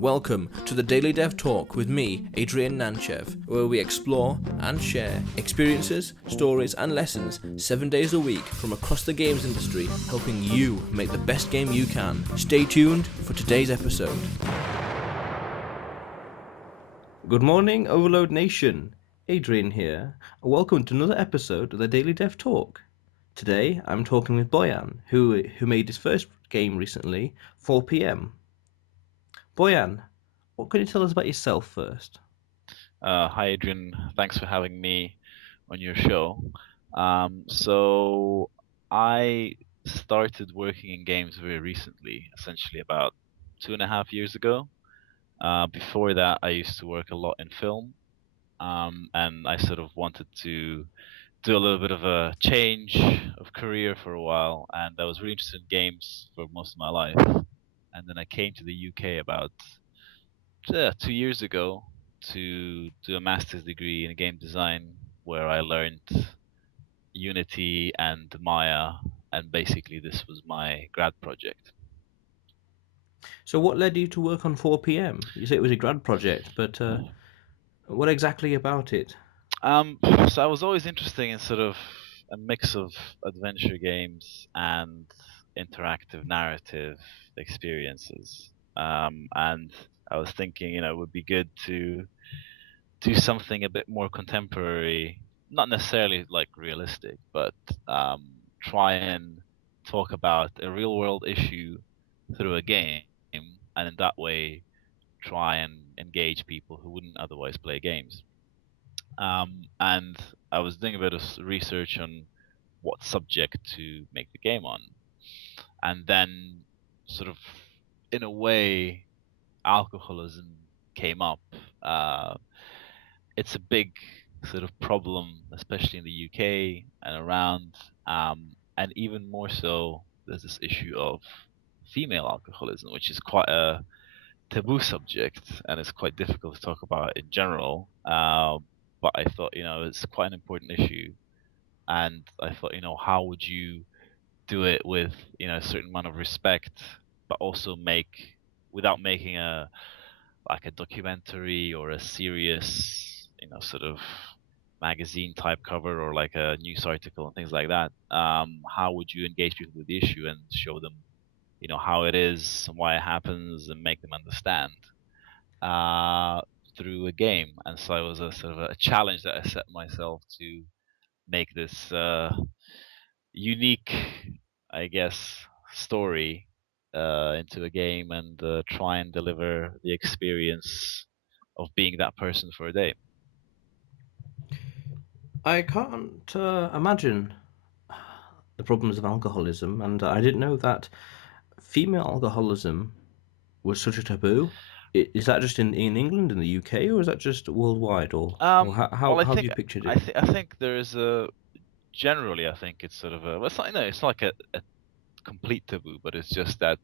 Welcome to the Daily Dev Talk with me, Adrian Nantchev, where we explore and share experiences, stories, and lessons 7 days a week from across the games industry, helping you make the best game you can. Stay tuned for today's episode. Good morning, Overload Nation. Adrian here, and welcome to another episode of the Daily Dev Talk. Today, I'm talking with Bojan, who made his first game recently, 4 PM. Bojan, what can you tell us about yourself first? Hi, Adrian. Thanks for having me on your show. So I started working in games very recently, essentially about 2.5 years ago. Before that, I used to work a lot in film, and I sort of wanted to do a little bit of a change of career for a while, and I was really interested in games for most of my life. And then I came to the UK about 2 years ago to do a master's degree in game design where I learned Unity and Maya, and basically this was my grad project. So what led you to work on 4 PM? You say it was a grad project, but what exactly about it? So I was always interested in sort of a mix of adventure games and interactive narrative experiences. And I was thinking, it would be good to do something a bit more contemporary, not necessarily like realistic, but try and talk about a real world issue through a game, and in that way try and engage people who wouldn't otherwise play games. And I was doing a bit of research on what subject to make the game on, and then sort of in a way alcoholism came up. Uh, it's a big sort of problem, especially in the UK and around, and even more so, there's this issue of female alcoholism, which is quite a taboo subject, and it's quite difficult to talk about in general. But I thought, it's quite an important issue, and I thought, how would you do it with, a certain amount of respect, but also without making a documentary or a serious, sort of magazine type cover or like a news article and things like that. How would you engage people with the issue and show them, how it is and why it happens and make them understand uh, through a game? And so it was a sort of a challenge that I set myself to make this unique, I guess, story into a game and try and deliver the experience of being that person for a day. I can't imagine the problems of alcoholism, and I didn't know that female alcoholism was such a taboo. Is that just in England, in the UK, or is that just worldwide, or Well, how have you pictured it? I think there is a generally I think it's sort of a well, it's not no, it's not like a complete taboo, but it's just that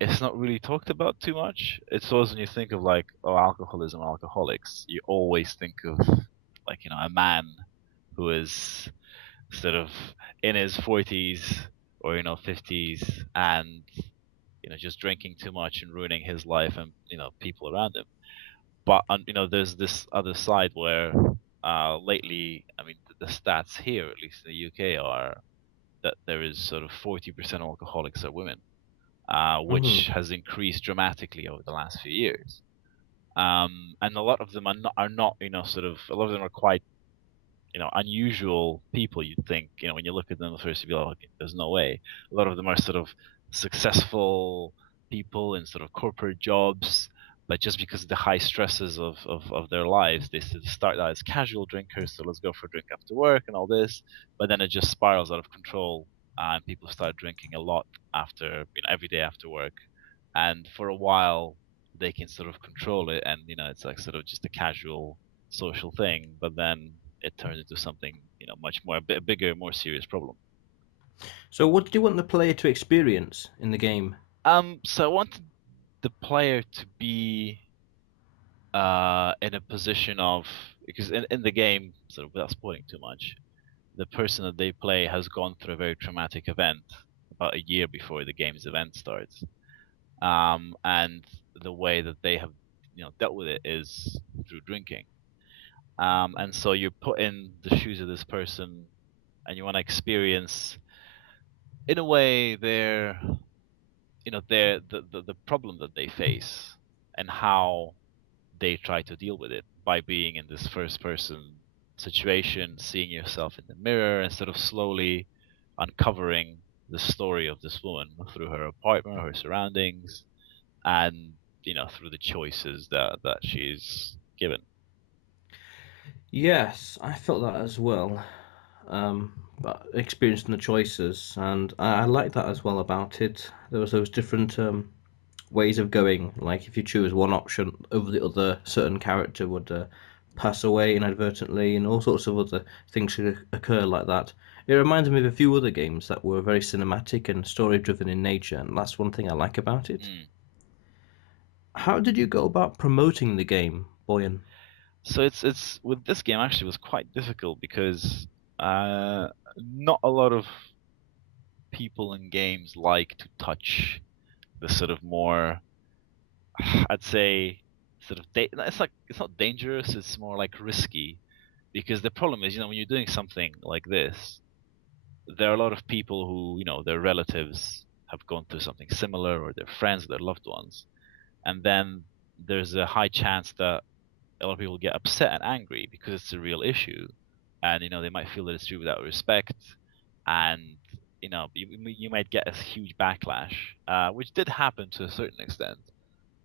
it's not really talked about too much. It's always when you think of like alcoholism, alcoholics, you always think of like a man who is sort of in his 40s or 50s and just drinking too much and ruining his life and people around him. But there's this other side where lately, I mean, the stats here, at least in the UK, are that there is sort of 40% alcoholics are women, which Hmm. has increased dramatically over the last few years. And a lot of them are not, sort of, a lot of them are quite, unusual people. You'd think, when you look at them first, you'd be like, okay, there's no way. A lot of them are sort of successful people in sort of corporate jobs, but just because of the high stresses of their lives, they sort of start out as casual drinkers. So let's go for a drink after work and all this, but then it just spirals out of control, and people start drinking a lot after, every day after work, and for a while they can sort of control it, and it's like sort of just a casual social thing, but then it turns into something much more a bit bigger, more serious problem. So, what did you want the player to experience in the game? So I wanted the player to be in a position of, because in the game, sort of without spoiling too much, the person that they play has gone through a very traumatic event about a year before the game's event starts. And the way that they have dealt with it is through drinking. And so you're put in the shoes of this person, and you want to experience, in a way, the problem that they face and how they try to deal with it by being in this first person situation, seeing yourself in the mirror, and sort of slowly uncovering the story of this woman through her apartment, her surroundings, and through the choices that she's given. Yes, I felt that as well. But experiencing the choices, and I like that as well about it. There was those different ways of going. Like if you choose one option over the other, certain character would pass away inadvertently, and all sorts of other things could occur like that. It reminds me of a few other games that were very cinematic and story driven in nature, and that's one thing I like about it. Mm. How did you go about promoting the game, Boyan? So it's with this game actually was quite difficult because uh, not a lot of people in games like to touch the sort of more, I'd say, sort of it's not dangerous, it's more like risky, because the problem is, when you're doing something like this, there are a lot of people who, their relatives have gone through something similar, or their friends, their loved ones, and then there's a high chance that a lot of people get upset and angry because it's a real issue, and they might feel that it's true without respect, and you might get a huge backlash, which did happen to a certain extent.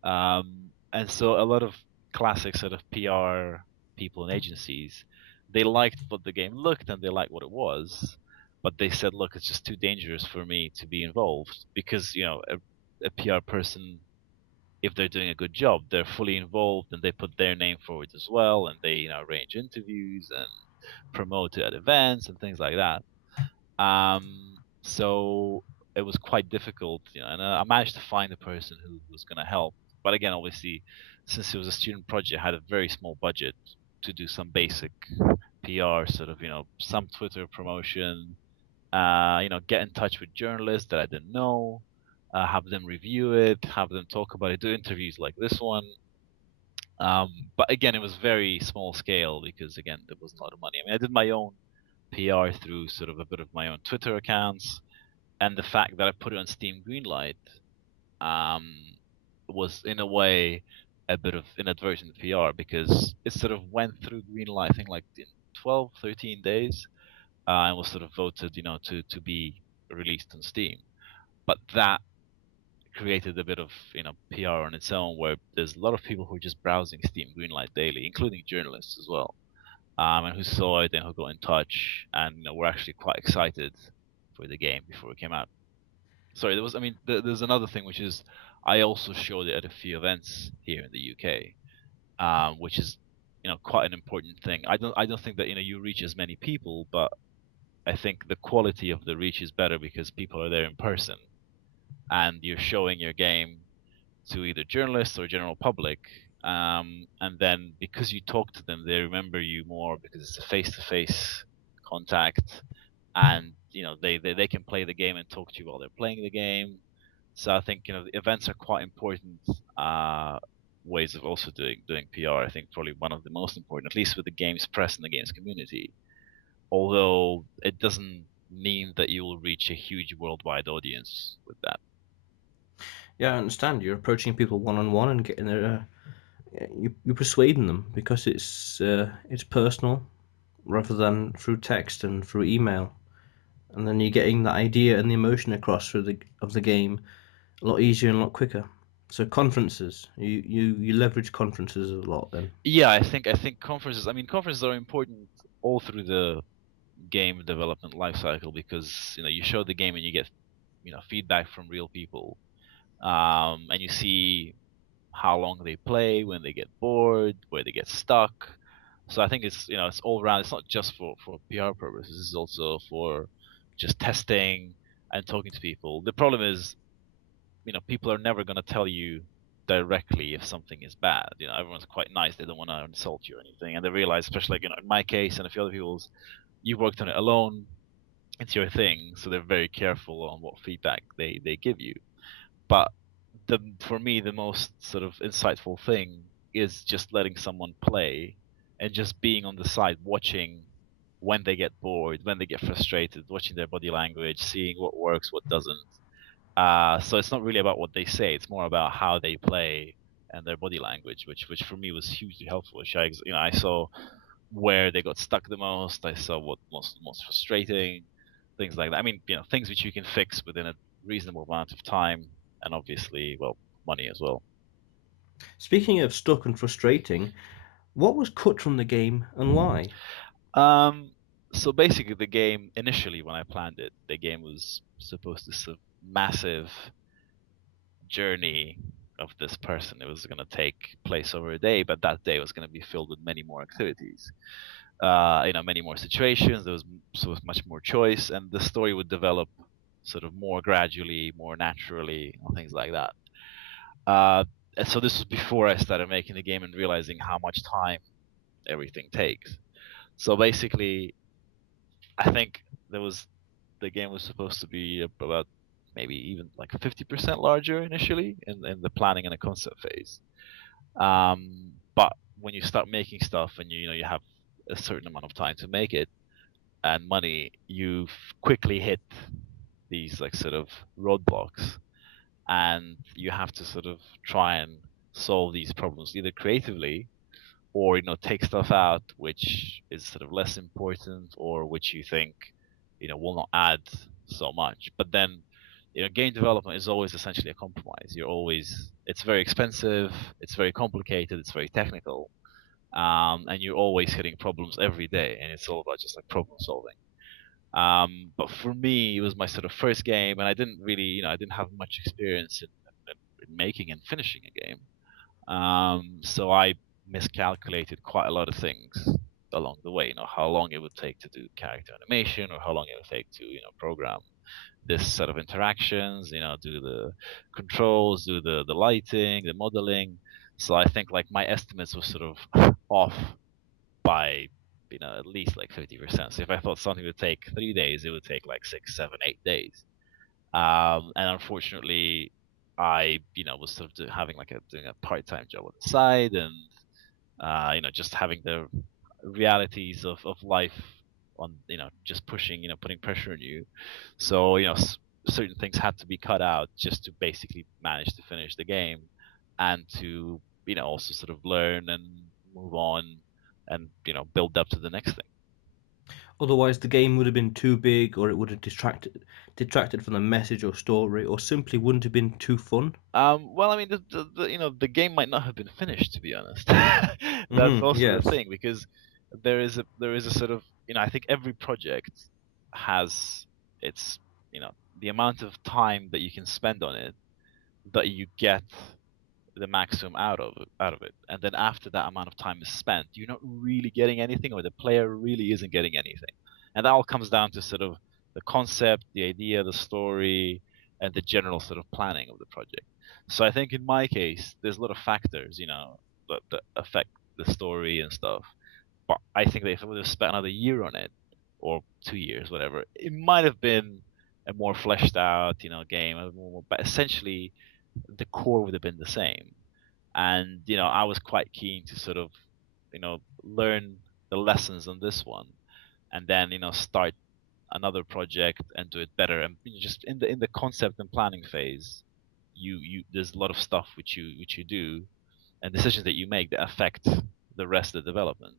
And so a lot of classic sort of PR people and agencies, they liked what the game looked and they liked what it was, but they said, look, it's just too dangerous for me to be involved because a PR person, if they're doing a good job, they're fully involved and they put their name forward as well, and they arrange interviews and promote it at events and things like that. So it was quite difficult, and I managed to find a person who was going to help. But again, obviously, since it was a student project, I had a very small budget to do some basic PR, sort of, some Twitter promotion, get in touch with journalists that I didn't know, have them review it, have them talk about it, do interviews like this one. But again, it was very small scale because again, there wasn't a lot of money. I mean, I did my own PR through sort of a bit of my own Twitter accounts, and the fact that I put it on Steam Greenlight um, was in a way a bit of inadvertent PR because it sort of went through Greenlight, I think like in 12, 13 days, and was sort of voted, to be released on Steam. But that created a bit of, PR on its own, where there's a lot of people who are just browsing Steam Greenlight daily, including journalists as well, and who saw it and who got in touch, and were actually quite excited for the game before it came out. Sorry, I mean, there's another thing, which is I also showed it at a few events here in the UK, which is quite an important thing. I don't think that you reach as many people, but I think the quality of the reach is better because people are there in person, and you're showing your game to either journalists or general public. And then because you talk to them, they remember you more because it's a face-to-face contact, and they can play the game and talk to you while they're playing the game. So I think the events are quite important ways of also doing PR. I think probably one of the most important, at least with the games press and the games community. Although it doesn't mean that you will reach a huge worldwide audience with that. Yeah, I understand. You're approaching people one on one and getting their you're persuading them because it's personal rather than through text and through email, and then you're getting the idea and the emotion across through the game a lot easier and a lot quicker. So conferences, you leverage conferences a lot then. Yeah, I think conferences. I mean, conferences are important all through the game development lifecycle because you show the game and you get feedback from real people, and you see how long they play, when they get bored, where they get stuck. So I think it's all around. It's not just for PR purposes. It's also for just testing and talking to people. The problem is, people are never going to tell you directly if something is bad. Everyone's quite nice. They don't want to insult you or anything, and they realize, especially like in my case and a few other people's, you've worked on it alone. It's your thing, so they're very careful on what feedback they give you. But for me the most sort of insightful thing is just letting someone play and just being on the side watching when they get bored, when they get frustrated, watching their body language, seeing what works, what doesn't. So it's not really about what they say; it's more about how they play and their body language, which for me was hugely helpful. I saw where they got stuck the most. I saw what most frustrating, things like that. I mean, things which you can fix within a reasonable amount of time, and obviously, well, money as well. Speaking of stuck and frustrating, what was cut from the game and why? Um, so basically, the game initially, when I planned it, the game was supposed to sort of massive journey of this person. It was going to take place over a day, but that day was going to be filled with many more activities. Many more situations. There was much more choice, and the story would develop sort of more gradually, more naturally, things like that. And so this was before I started making the game and realizing how much time everything takes. So basically, I think there was the game was supposed to be about maybe even like 50% larger initially in the planning and the concept phase. But when you start making stuff and you have a certain amount of time to make it and money, you quickly hit these like sort of roadblocks, and you have to sort of try and solve these problems either creatively or take stuff out which is sort of less important or which you think will not add so much. But then game development is always essentially a compromise. It's very expensive, it's very complicated, it's very technical, and you're always hitting problems every day, and it's all about just like problem solving. But for me, it was my sort of first game, and I didn't really, I didn't have much experience in making and finishing a game. So I miscalculated quite a lot of things along the way. How long it would take to do character animation, or how long it would take to program this set of interactions. Do the controls, do the lighting, the modeling. So I think like my estimates were sort of off by at least like 50%. So if I thought something would take 3 days, it would take like 6, 7, 8 days. And unfortunately, I was sort of having like doing a part-time job on the side, and just having the realities of life on just pushing putting pressure on you. So certain things had to be cut out just to basically manage to finish the game, and to also sort of learn and move on, and build up to the next thing. Otherwise, the game would have been too big, or it would have detracted from the message or story, or simply wouldn't have been too fun. Well, I mean, the game might not have been finished, to be honest. That's also the Yes. thing, because there is a sort of I think every project has its the amount of time that you can spend on it, that you get the maximum out of it, and then after that amount of time is spent, you're not really getting anything, or the player really isn't getting anything, and that all comes down to sort of the concept, the idea, the story, and the general sort of planning of the project. So I think in my case, there's a lot of factors, that affect the story and stuff. But I think that if I would have spent another year on it, or 2 years, whatever, it might have been a more fleshed out, game. But essentially, the core would have been the same. And I was quite keen to sort of learn the lessons on this one, and then start another project and do it better. And just in the concept and planning phase, you there's a lot of stuff which you do, and decisions that you make that affect the rest of the development.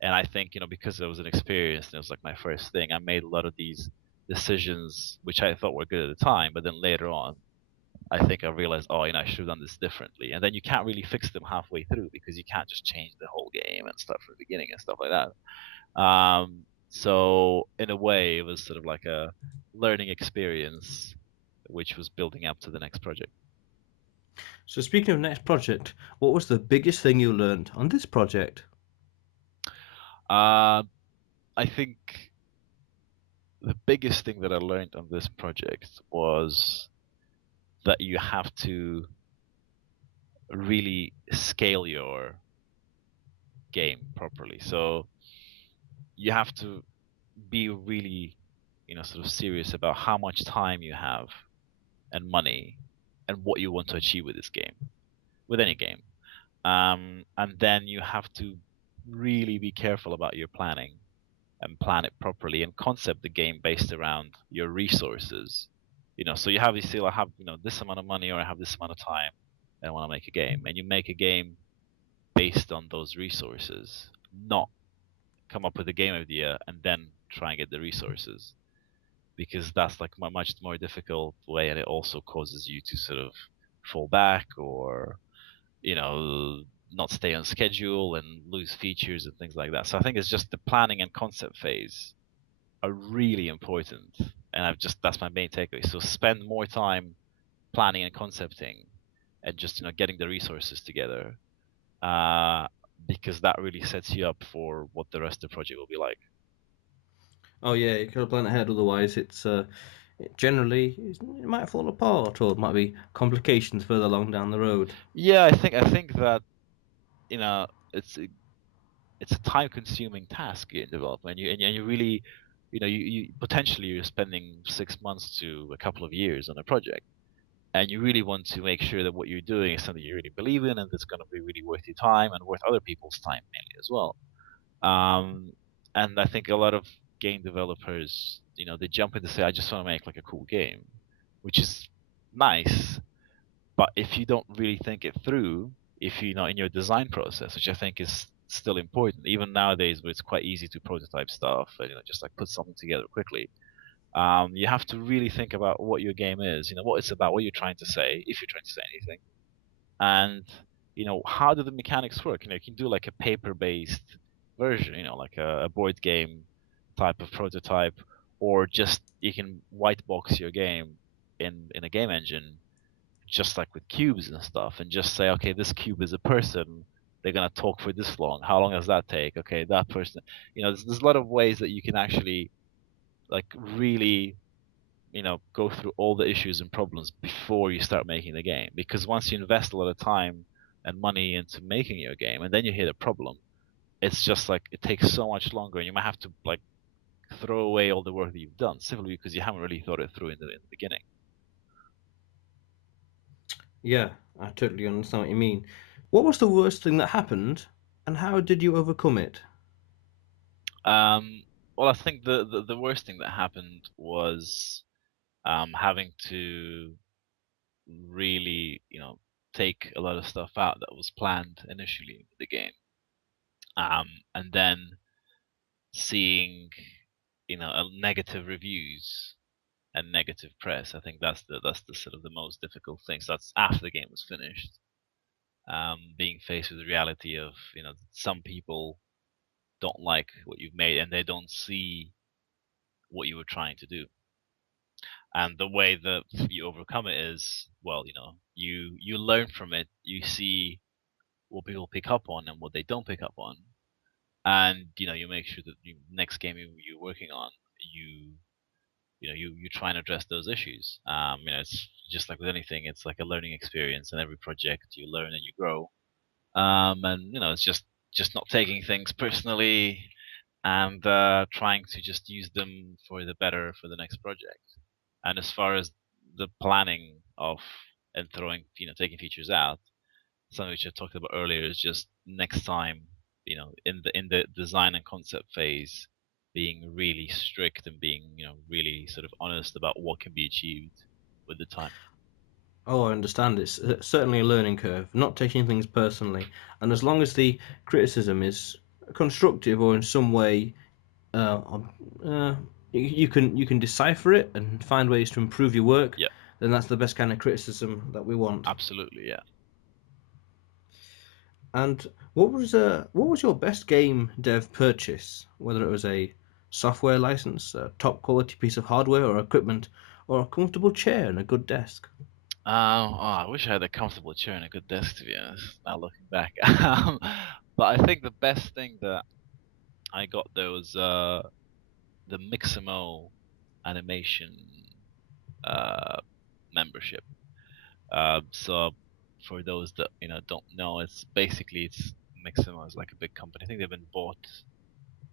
And I think because it was an experience and it was like my first thing, I made a lot of these decisions which I thought were good at the time, but then later on I think I realized, oh, I should have done this differently. And then you can't really fix them halfway through, because you can't just change the whole game and start from the beginning and stuff like that. So in a way, it was sort of like a learning experience, which was building up to the next project. So, speaking of next project, what was the biggest thing you learned on this project? Uh, I think the biggest thing that I learned on this project was that you have to really scale your game properly. So you have to be really, sort of serious about how much time you have and money, and what you want to achieve with this game, with any game. And then you have to really be careful about your planning and plan it properly and concept the game based around your resources. So you still have this amount of money, or I have this amount of time, and I want to make a game, and you make a game based on those resources, not come up with a game idea and then try and get the resources, because that's like a much more difficult way, and it also causes you to sort of fall back, or not stay on schedule and lose features and things like that. So I think it's just the planning and concept phase are really important, and that's my main takeaway. So spend more time planning and concepting, and just getting the resources together, uh, because that really sets you up for what the rest of the project will be like. Oh yeah, you gotta plan ahead. Otherwise, generally it might fall apart, or it might be complications further along down the road. Yeah, I think that you know it's it's a time consuming task in development, and you really you potentially you're spending 6 months to a couple of years on a project, and you really want to make sure that what you're doing is something you really believe in, and that's going to be really worth your time and worth other people's time mainly as well. um, and I think a lot of game developers, they jump in to say, I just want to make like a cool game, which is nice, but if you don't really think it through, if you know in your design process, which I think is still important, even nowadays where it's quite easy to prototype stuff and just like put something together quickly, you have to really think about what your game is, what it's about, what you're trying to say, if you're trying to say anything, and how do the mechanics work. You can do like a paper-based version, like a board game type of prototype, or just you can white box your game in a game engine, just like with cubes and stuff, and just say, okay, this cube is a person. They're gonna talk for this long. How long does that take? Okay, that person. There's a lot of ways that you can actually like really go through all the issues and problems before you start making the game. Because once you invest a lot of time and money into making your game, and then you hit a problem, it's just like it takes so much longer, and you might have to like throw away all the work that you've done simply because you haven't really thought it through in the beginning. Yeah, I totally understand what you mean. What was the worst thing that happened, and how did you overcome it? Um, well, I think the worst thing that happened was having to really, take a lot of stuff out that was planned initially with the game, and then seeing, negative reviews and negative press. I think that's the sort of the most difficult thing. So that's after the game was finished, being faced with the reality of, some people don't like what you've made, and they don't see what you were trying to do. And the way that you overcome it is, well, you learn from it. You see what people pick up on and what they don't pick up on, and you make sure that the next game you're working on, you you try and address those issues. It's just like with anything, it's like a learning experience, and every project you learn and you grow. And it's just not taking things personally, and trying to just use them for the better for the next project. And as far as the planning of and throwing, taking features out, something which I talked about earlier is just next time, in the design and concept phase, being really strict and being, really sort of honest about what can be achieved with the time. Oh, I understand. It's certainly a learning curve, not taking things personally, and as long as the criticism is constructive or in some way, uh, um, uh, you can decipher it and find ways to improve your work, Yeah, then that's the best kind of criticism that we want. absolutely. Yeah. And what was your best game dev purchase? Whether it was a software license, a top quality piece of hardware or equipment, or a comfortable chair and a good desk. I wish I had a comfortable chair and a good desk, to be honest. Now looking back, but I think the best thing that I got there was the Mixamo animation uh, membership. So for those that don't know, it's Mixamo is like a big company. I think they've been bought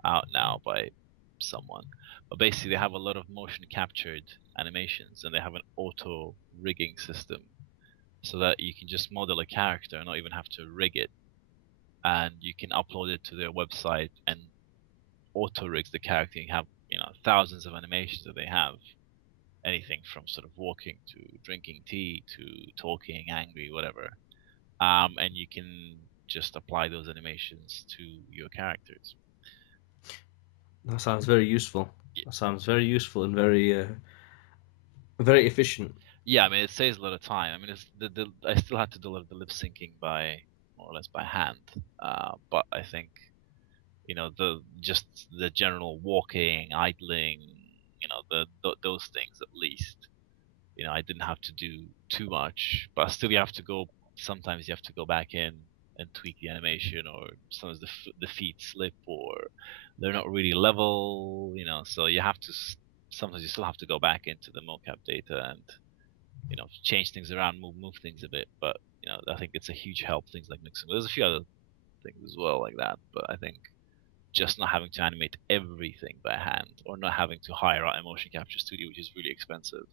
out now by someone, but basically they have a lot of motion captured animations, and they have an auto rigging system. so that you can just model a character and not even have to rig it, and you can upload it to their website and auto rigs the character. You have thousands of animations that they have, anything from sort of walking to drinking tea to talking, angry, whatever. And you can just apply those animations to your characters. That sounds very useful. Yeah, That sounds very useful and very efficient. yeah. I mean, it saves a lot of time. I mean, I still had to do a lot of the lip syncing by more or less by hand, but I think the just the general walking, idling, those things at least. I didn't have to do too much, but still you have to go. Sometimes you have to go back in and tweak the animation, or sometimes the feet slip, or they're not really level. So you have to. Sometimes you still have to go back into the mocap data and change things around, move things a bit. But I think it's a huge help. Things like mixing. There's a few other things as well like that, but I think just not having to animate everything by hand, or not having to hire out a motion capture studio, which is really expensive,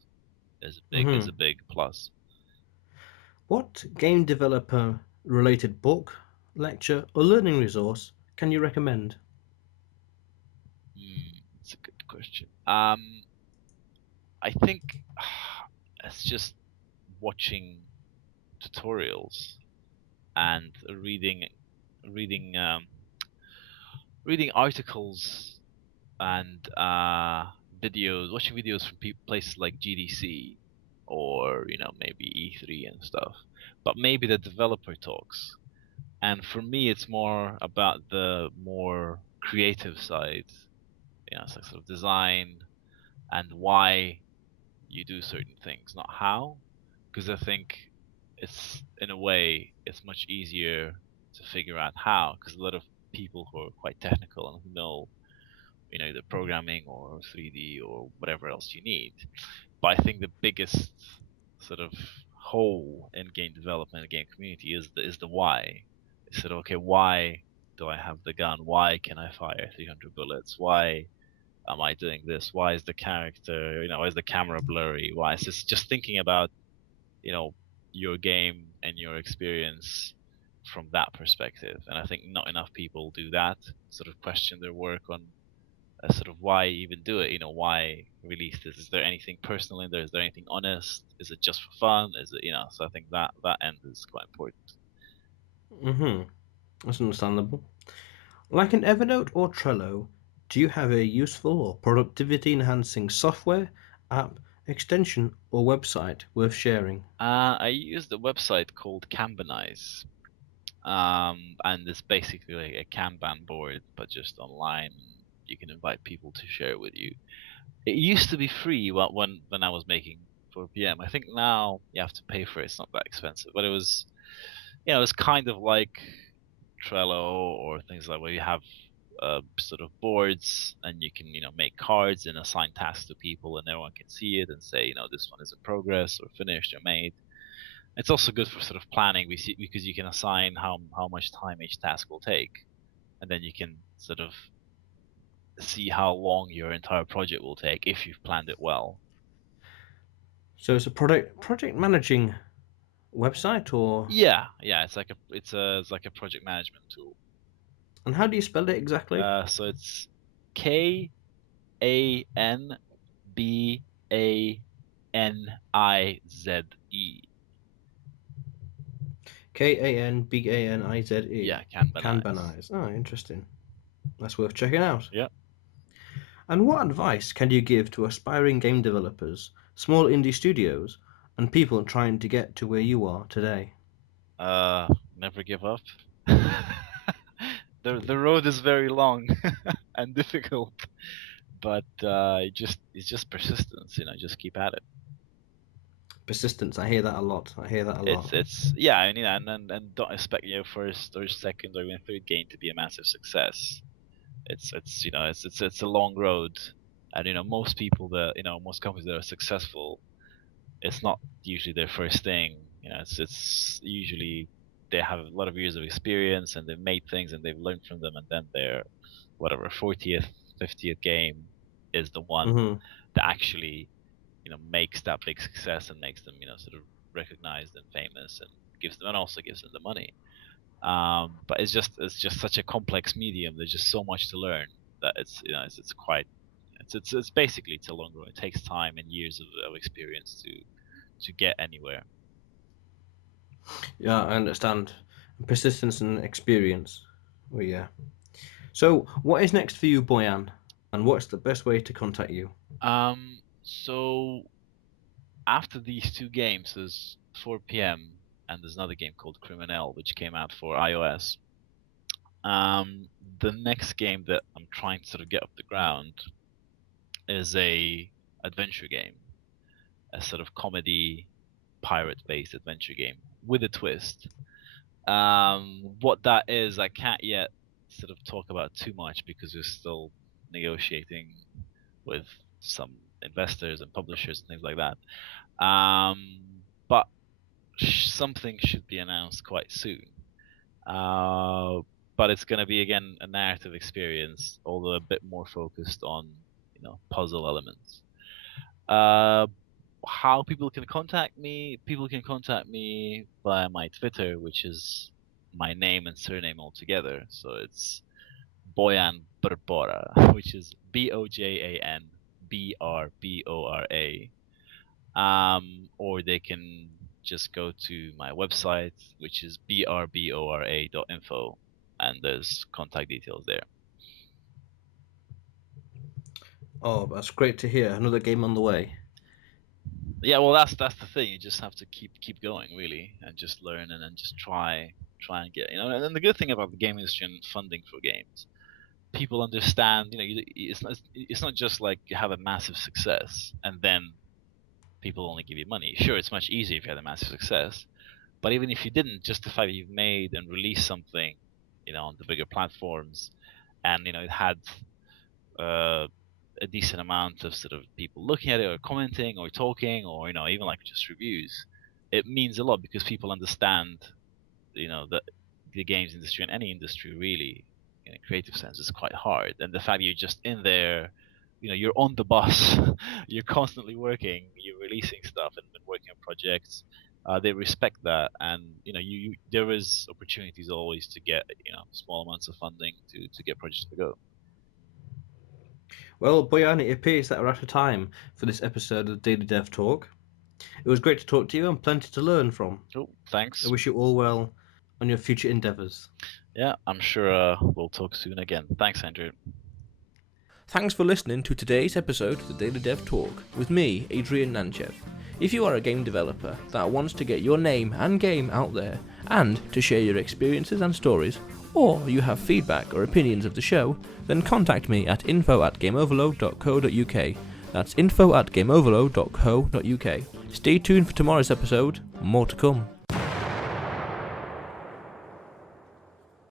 is a Hmm. big plus. What game developer related book, lecture, or learning resource can you recommend? It's a good question. I think it's just watching tutorials and reading reading articles and videos, watching videos from places like GDC, or maybe E3 and stuff. But maybe the developer talks. And for me, it's more about the more creative side. It's like sort of design and why you do certain things, not how. Because I think it's in a way it's much easier to figure out how, because a lot of people who are quite technical and who know either programming or 3D or whatever else you need. But I think the biggest sort of hole in game development and game community is the why. They said, okay, why do I have the gun? Why can I fire 300 bullets? Why am I doing this? Why is the character, why is the camera blurry? Why is this? Just thinking about, you know, your game and your experience from that perspective. And I think not enough people do that, sort of question their work on sort of why even do it? Why release this? Is there anything personal in there? Is there anything honest? Is it just for fun? Is it, so I think that end is quite important. Hmm. That's understandable. Like an Evernote or Trello, do you have a useful or productivity enhancing software, app, extension, or website worth sharing? I used a website called Kanbanize, and it's basically like a Kanban board, but just online. You can invite people to share with you. It used to be free when I was making 4 PM. I think now you have to pay for it. It's not that expensive, but it's kind of like Trello or things like where you have sort of boards, and you can make cards and assign tasks to people, and everyone can see it and say this one is in progress or finished or made. It's also good for sort of planning, because you can assign how much time each task will take, and then you can sort of see how long your entire project will take if you've planned it well. So it's a project managing website, or Yeah, it's like a project management tool. and how do you spell it exactly? So it's Kanbanize. Kanbanize. Yeah, Kanbanize. Kanbanize. Oh, interesting. That's worth checking out. Yeah. And what advice can you give to aspiring game developers, small indie studios, and people trying to get to where you are today? Never give up. The road is very long and difficult, but it's just persistence. Just keep at it. Persistence. I hear that a lot. I hear that a lot. It's yeah, I mean, and don't expect your first or second or even third game to be a massive success. It's a long road, and most people that most companies that are successful, it's not usually their first thing. It's usually they have a lot of years of experience, and they've made things and they've learned from them, and then their whatever 40th, 50th game is the one Hmm. that actually makes that big success and makes them sort of recognized and famous, and also gives them the money. But it's just such a complex medium. There's just so much to learn that it's basically a long road. It takes time and years of experience to get anywhere. Yeah, I understand. Persistence and experience. Oh yeah. So, what is next for you, Bojan? And what's the best way to contact you? So after these two games, there's 4 p.m. and there's another game called Criminal, which came out for iOS. The next game that I'm trying to sort of get off the ground is a adventure game, a sort of comedy pirate-based adventure game with a twist. What that is, I can't yet sort of talk about too much because we're still negotiating with some investors and publishers and things like that. But something should be announced quite soon. But it's going to be, again, a narrative experience, although a bit more focused on, puzzle elements. How people can contact me? People can contact me via my Twitter, which is my name and surname all together. So it's Bojan Brebora, which is Bojan Brbora. Or they can just go to my website, which is brbora.info, and there's contact details there. Oh, that's great to hear. Another game on the way. Yeah, well, that's the thing. You just have to keep going, really, and just learn, and then just try and get, And then the good thing about the game industry and funding for games, people understand. It's not just like you have a massive success and then people only give you money. Sure, it's much easier if you had a massive success, but even if you didn't, just the fact that you've made and released something, on the bigger platforms, and it had a decent amount of sort of people looking at it or commenting or talking or even like just reviews, it means a lot because people understand that the games industry and any industry really in a creative sense is quite hard, and the fact you're just in there, you're on the bus, you're constantly working, you're releasing stuff and working on projects, they respect that, and you there is opportunities always to get small amounts of funding to get projects to go. Well, Bojan, it appears that we're out of time for this episode of Daily Dev Talk. It was great to talk to you and plenty to learn from. Oh, thanks. I wish you all well on your future endeavours. Yeah, I'm sure we'll talk soon again. Thanks, Andrew. Thanks for listening to today's episode of the Daily Dev Talk with me, Adrian Nantchev. If you are a game developer that wants to get your name and game out there and to share your experiences and stories, or you have feedback or opinions of the show, then contact me at info@gameoverload.co.uk. That's info@gameoverload.co.uk. Stay tuned for tomorrow's episode, more to come.